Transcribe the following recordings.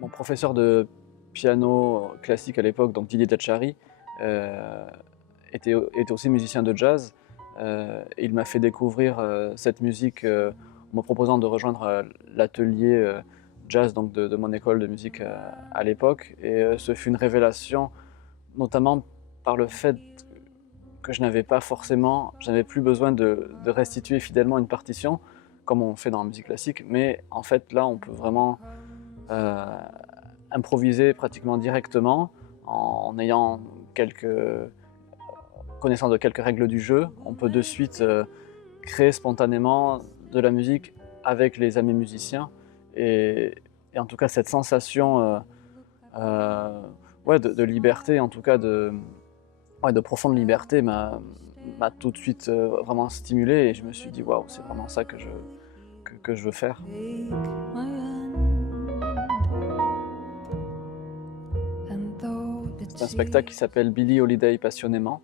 Mon professeur de piano classique à l'époque, donc Didier Tachari, euh, était aussi musicien de jazz. Et il m'a fait découvrir cette musique en me proposant de rejoindre l'atelier jazz donc de mon école de musique à l'époque. Et ce fut une révélation, notamment par le fait que je n'avais plus besoin de restituer fidèlement une partition, comme on fait dans la musique classique, mais en fait là on peut vraiment euh, improviser pratiquement directement en ayant quelques connaissance de quelques règles du jeu. On peut de suite créer spontanément de la musique avec les amis musiciens et en tout cas cette sensation ouais, de liberté, en tout cas de profonde liberté m'a tout de suite vraiment stimulé et je me suis dit waouh, c'est vraiment ça que je veux faire. C'est un spectacle qui s'appelle Billie Holiday Passionnément.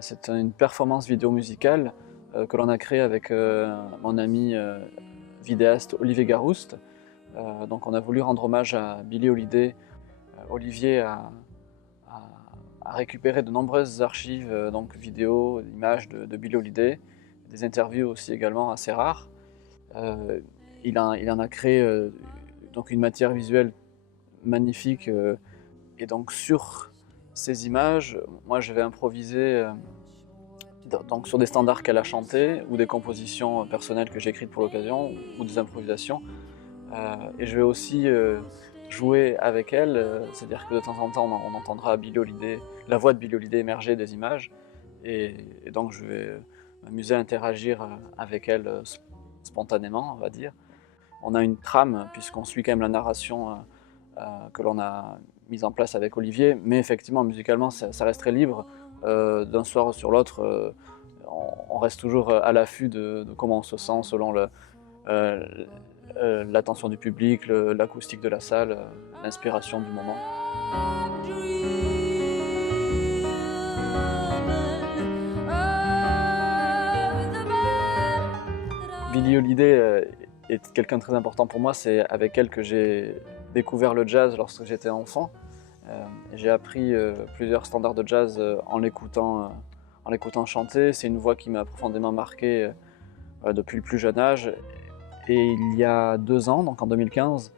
C'est une performance vidéo musicale que l'on a créée avec mon ami vidéaste Olivier Garouste. Donc on a voulu rendre hommage à Billie Holiday. Olivier a récupéré de nombreuses archives, donc vidéos, images de Billie Holiday, des interviews aussi également assez rares. Il en a créé donc une matière visuelle magnifique et donc sur ces images, moi je vais improviser donc sur des standards qu'elle a chantés ou des compositions personnelles que j'ai écrites pour l'occasion ou des improvisations. Et je vais aussi jouer avec elle, c'est-à-dire que de temps en temps on entendra Billie Holiday, la voix de Billie Holiday émerger des images et donc je vais m'amuser à interagir avec elle spontanément, on va dire. On a une trame puisqu'on suit quand même la narration que l'on a mise en place avec Olivier, mais effectivement musicalement ça reste très libre. D'un soir sur l'autre, on reste toujours à l'affût de comment on se sent selon l'attention du public, l'acoustique de la salle, l'inspiration du moment. Billie Holiday est quelqu'un de très important pour moi, c'est avec elle que j'ai découvert le jazz lorsque j'étais enfant. J'ai appris plusieurs standards de jazz en l'écoutant chanter. C'est une voix qui m'a profondément marqué depuis le plus jeune âge. Et il y a 2 ans, donc en 2015,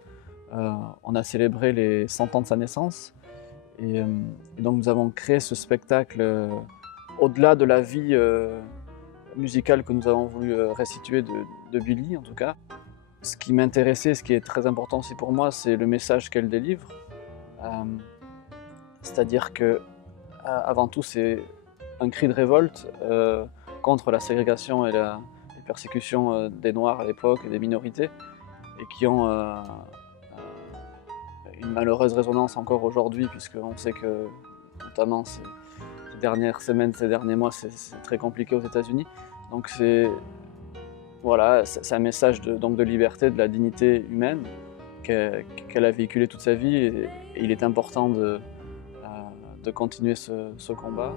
on a célébré les 100 ans de sa naissance. Et donc nous avons créé ce spectacle au-delà de la vie musicale que nous avons voulu restituer de Billie en tout cas. Ce qui m'intéressait, ce qui est très important aussi pour moi, c'est le message qu'elle délivre. C'est-à-dire que, avant tout, c'est un cri de révolte contre la ségrégation et les persécutions des Noirs à l'époque et des minorités, et qui ont une malheureuse résonance encore aujourd'hui, puisqu'on sait que, notamment ces dernières semaines, ces derniers mois, c'est très compliqué aux États-Unis. Donc voilà, c'est un message donc de liberté, de la dignité humaine qu'elle a véhiculé toute sa vie, et il est important de continuer ce combat.